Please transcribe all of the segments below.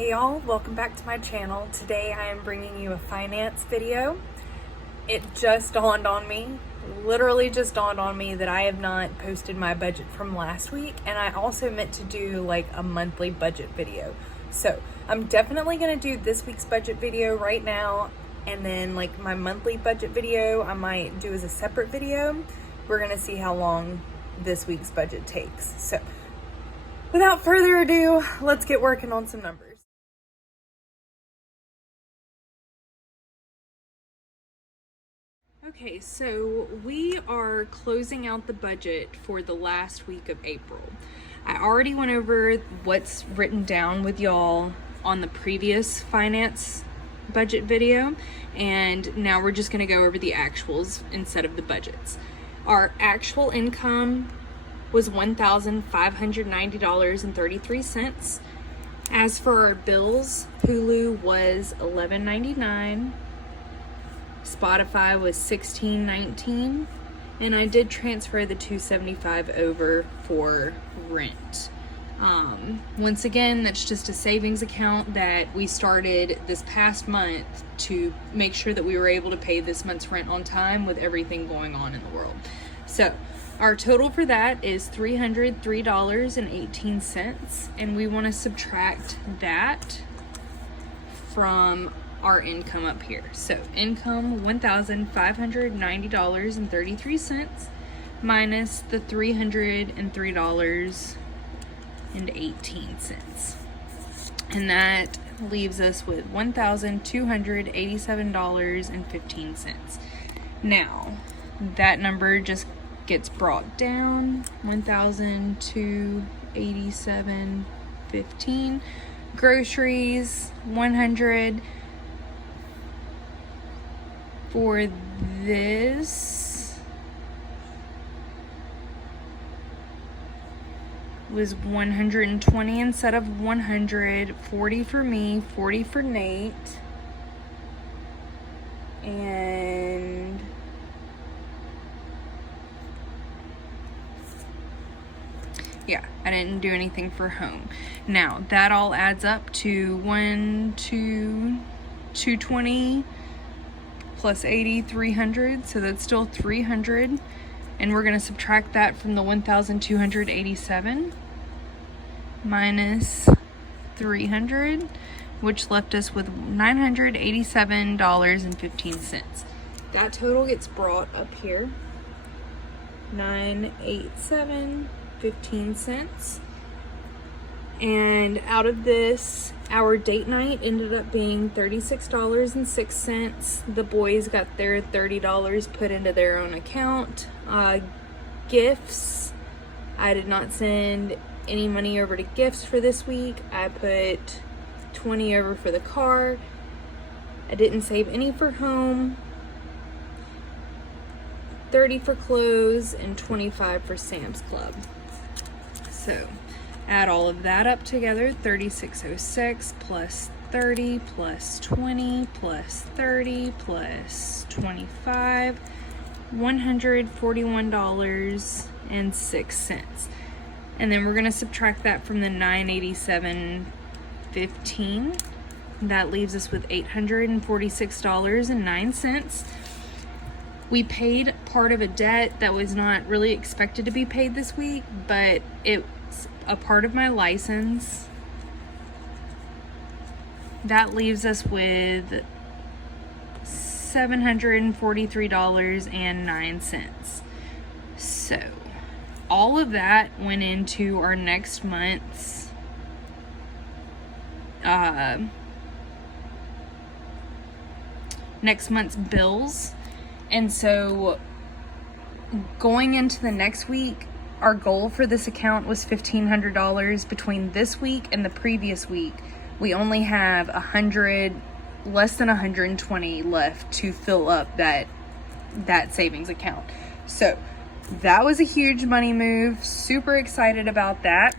Hey y'all, welcome back to my channel. Today I am bringing you a finance video. It just dawned on me, literally just dawned on me that I have not posted my budget from last week, and I also meant to do like a monthly budget video. So I'm definitely gonna do this week's budget video right now, and then like my monthly budget video I might do as a separate video. We're gonna see how long this week's budget takes. So without further ado, let's get working on some numbers. Okay, so we are closing out the budget for the last week of April. I already went over what's written down with y'all on the previous finance budget video, and now we're just gonna go over the actuals instead of the budgets. Our actual income was $1,590.33. As for our bills, Hulu was $11.99. Spotify was $16.19, and I did transfer the $275 over for rent. Once again, that's just a savings account that we started this past month to make sure that we were able to pay this month's rent on time with everything going on in the world. So our total for that is $303.18, and we want to subtract that from our income up here. So income $1,590.33 minus the $303.18, and that leaves us with $1,287.15. Now that number just gets brought down, $1,287.15. Groceries, $100. For this was $120 instead of $100. $40 for me, $40 for Nate, and yeah, I didn't do anything for home. Now that all adds up to 220 plus 80, 300, so that's still 300, and we're going to subtract that from the 1,287 minus 300, which left us with $987.15. That total gets brought up here, $987.15. And out of this, our date night ended up being $36.06. The boys got their $30 put into their own account. Gifts, I did not send any money over to gifts for this week. I put $20 over for the car. I didn't save any for home. $30 for clothes and $25 for Sam's Club. So add all of that up together, $36.06 plus 30 plus 20 plus 30 plus 25, $141.06. And then we're going to subtract that from the $987.15. That leaves us with $846.09. We paid part of a debt that was not really expected to be paid this week, but it's a part of my license. That leaves us with $743.09. So all of that went into our next month's bills. And so going into the next week, our goal for this account was $1,500. Between this week and the previous week, we only have less than 120 left to fill up that savings account. So that was a huge money move. Super excited about that.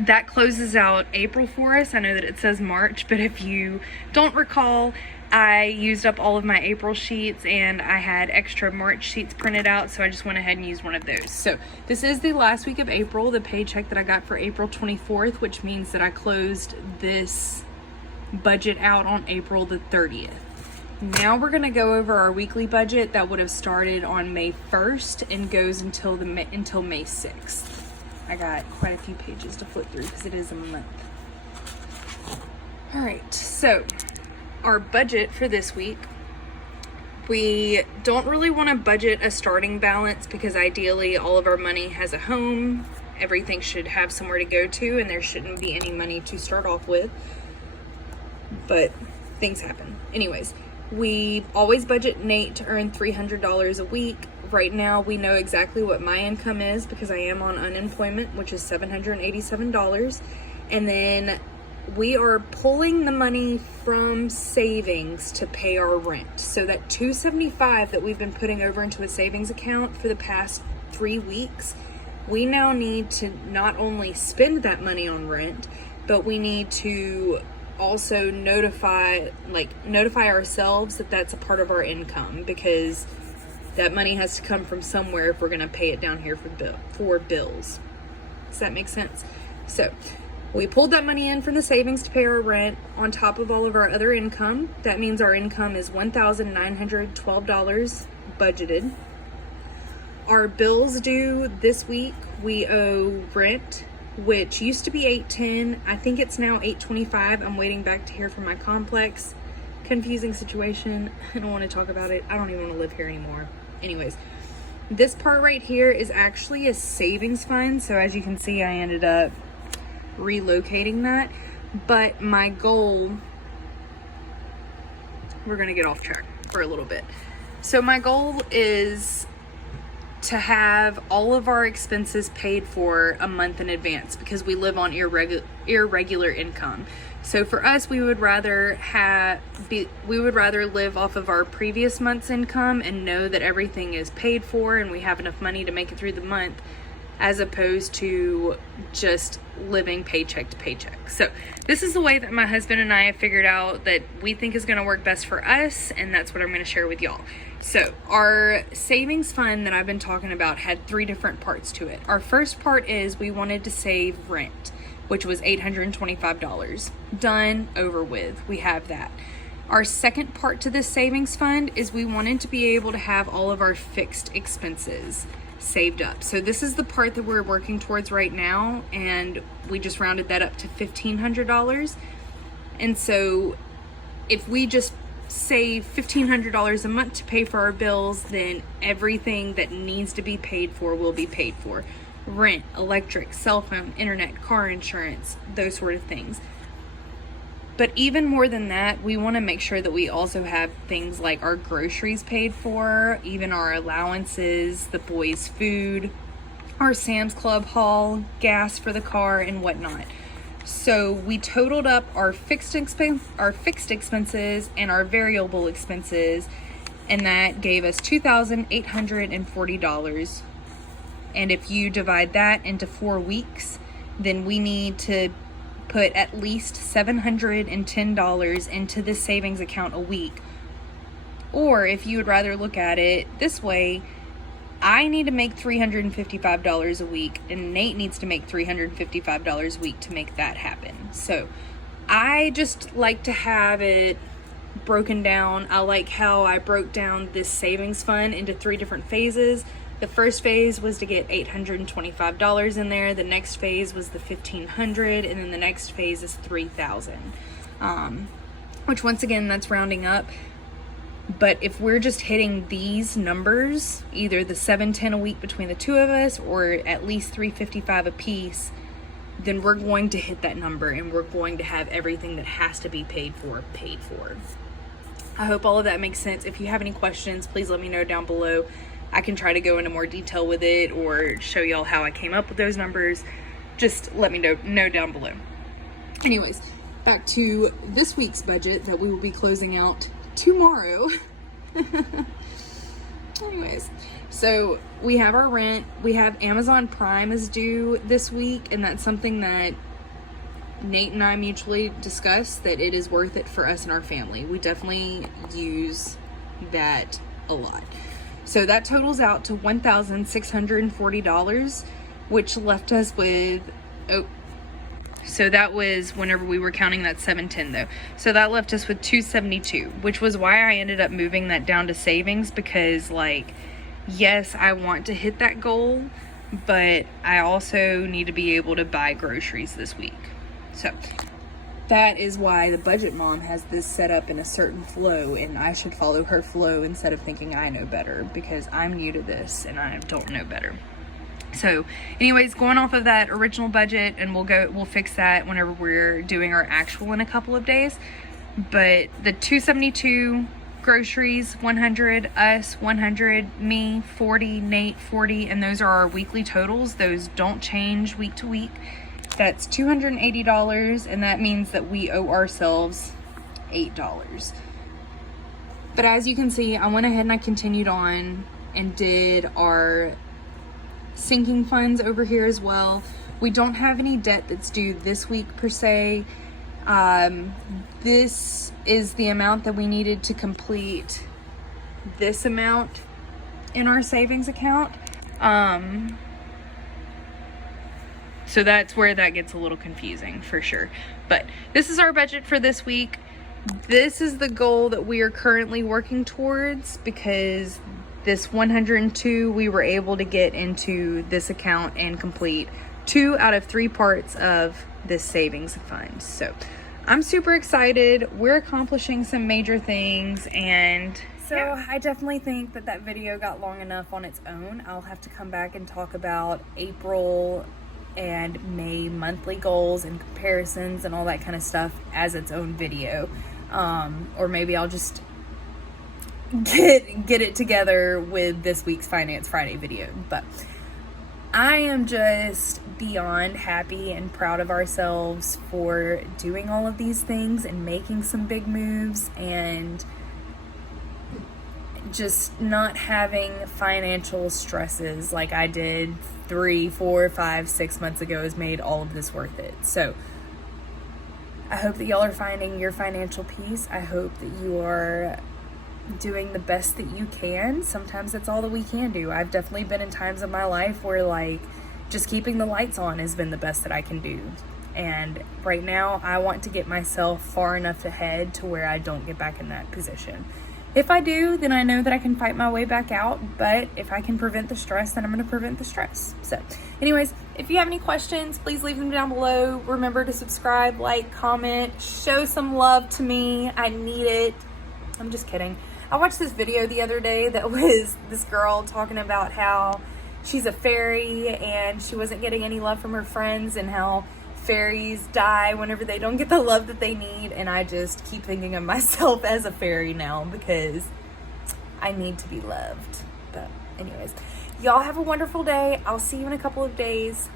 That closes out April for us. I know that it says March, but if you don't recall, I used up all of my April sheets and I had extra March sheets printed out, so I just went ahead and used one of those. So this is the last week of April, the paycheck that I got for April 24th, which means that I closed this budget out on April the 30th. Now we're going to go over our weekly budget that would have started on May 1st and goes until May 6th. I got quite a few pages to flip through because it is a month. All right, so our budget for this week, we don't really want to budget a starting balance because ideally all of our money has a home. Everything should have somewhere to go to and there shouldn't be any money to start off with. But things happen. Anyways, we always budget Nate to earn $300 a week. Right now we know exactly what my income is because I am on unemployment, which is $787. And then we are pulling the money from savings to pay our rent. So that $275 that we've been putting over into a savings account for the past 3 weeks, we now need to not only spend that money on rent, but we need to also notify ourselves that that's a part of our income, because that money has to come from somewhere if we're going to pay it down here for bills. Does that make sense? So we pulled that money in from the savings to pay our rent on top of all of our other income. That means our income is $1,912 budgeted. Our bills due this week, we owe rent, which used to be $810. I think it's now $825. I'm waiting back to hear from my complex. Confusing situation. I don't want to talk about it. I don't even want to live here anymore. Anyways, this part right here is actually a savings fund. So as you can see, I ended up relocating that. But my goal, we're going to get off track for a little bit. So my goal is to have all of our expenses paid for a month in advance because we live on irregular income. So for us, we would rather live off of our previous month's income and know that everything is paid for and we have enough money to make it through the month, as opposed to just living paycheck to paycheck. So this is the way that my husband and I have figured out that we think is going to work best for us, and that's what I'm going to share with y'all. So our savings fund that I've been talking about had 3 different parts to it. Our first part is we wanted to save rent, which was $825. Done, over with. We have that. Our second part to this savings fund is we wanted to be able to have all of our fixed expenses saved up. So this is the part that we're working towards right now, and we just rounded that up to $1,500. And so if we just save $1,500 a month to pay for our bills, then everything that needs to be paid for will be paid for. Rent, electric, cell phone, internet, car insurance, those sort of things. But even more than that, we want to make sure that we also have things like our groceries paid for, even our allowances, the boys' food, our Sam's Club haul, gas for the car, and whatnot. So we totaled up our fixed expenses and our variable expenses, and that gave us $2,840. And if you divide that into 4 weeks, then we need to put at least $710 into this savings account a week. Or if you would rather look at it this way, I need to make $355 a week, and Nate needs to make $355 a week to make that happen. So I just like to have it broken down. I like how I broke down this savings fund into 3 different phases. The first phase was to get $825 in there. The next phase was the $1,500, and then the next phase is $3,000. Which once again, that's rounding up. But if we're just hitting these numbers, either the $710 a week between the 2 of us, or at least $355 a piece, then we're going to hit that number, and we're going to have everything that has to be paid for, paid for. I hope all of that makes sense. If you have any questions, please let me know down below. I can try to go into more detail with it or show y'all how I came up with those numbers. Just let me know down below. Anyways, back to this week's budget that we will be closing out tomorrow. Anyways, so we have our rent. We have Amazon Prime is due this week, and that's something that Nate and I mutually discussed that it is worth it for us and our family. We definitely use that a lot. So that totals out to $1,640, which left us with, So that was whenever we were counting that 710 though. So that left us with 272, which was why I ended up moving that down to savings, because like, yes, I want to hit that goal, but I also need to be able to buy groceries this week. So that is why the budget mom has this set up in a certain flow, and I should follow her flow instead of thinking I know better, because I'm new to this and I don't know better. So anyways, going off of that original budget, and we'll fix that whenever we're doing our actual in a couple of days. But the 272 groceries, 100 us, 100 me, 40 Nate, 40, and those are our weekly totals. Those don't change week to week. That's $280, and that means that we owe ourselves $8. But as you can see, I went ahead and I continued on and did our sinking funds over here as well. We don't have any debt that's due this week per se. This is the amount that we needed to complete this amount in our savings account. So that's where that gets a little confusing for sure. But this is our budget for this week. This is the goal that we are currently working towards, because this 102 we were able to get into this account and complete 2 out of 3 parts of this savings fund. So I'm super excited. We're accomplishing some major things, and so yeah. I definitely think that that video got long enough on its own. I'll have to come back and talk about April and May monthly goals and comparisons and all that kind of stuff as its own video. Or maybe I'll just get it together with this week's Finance Friday video. But I am just beyond happy and proud of ourselves for doing all of these things and making some big moves, and just not having financial stresses like I did 3, 4, 5, 6 months ago has made all of this worth it. So I hope that y'all are finding your financial peace. I hope that you are doing the best that you can. Sometimes that's all that we can do. I've definitely been in times of my life where like just keeping the lights on has been the best that I can do. And right now I want to get myself far enough ahead to where I don't get back in that position. If I do, then I know that I can fight my way back out. But if I can prevent the stress, then I'm going to prevent the stress. So anyways, if you have any questions, please leave them down below. Remember to subscribe, like, comment, show some love to me. I need it. I'm just kidding. I watched this video the other day that was this girl talking about how she's a fairy and she wasn't getting any love from her friends, and how fairies die whenever they don't get the love that they need. And I just keep thinking of myself as a fairy now, because I need to be loved. But anyways, y'all have a wonderful day. I'll see you in a couple of days.